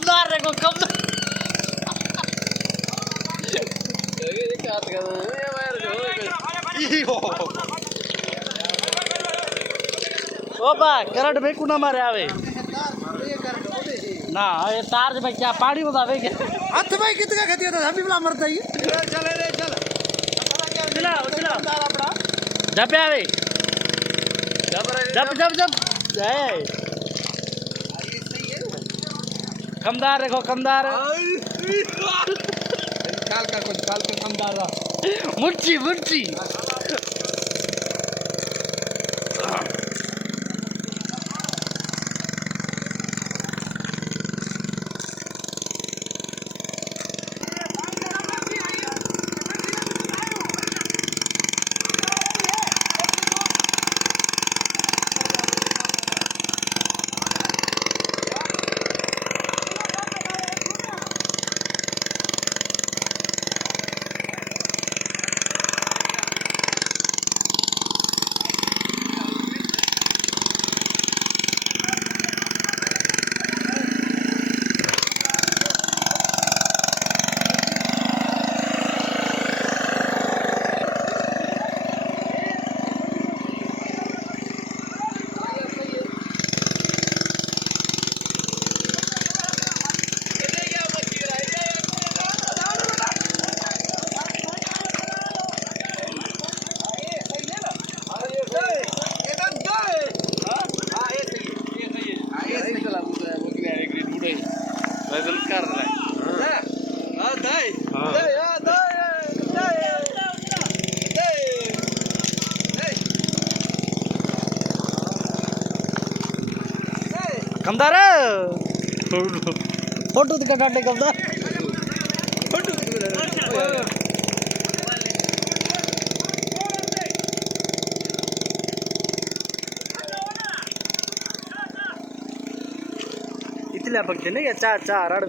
कमदार देखो कमदार ओपा करंट में कुना मारे आवे ना ये तार से भाई क्या पानी में आवे क्या हाथ भाई कितना खाती है हम भी बुला मरता ही चल चला चला जब आवे जब कमदार देखो कमदार खाल का कमदार मुर्ची मुर्ची कर रहा है कमदार फोटो तो कटाटे कमदार इतल्या बघते नाही चार चार आड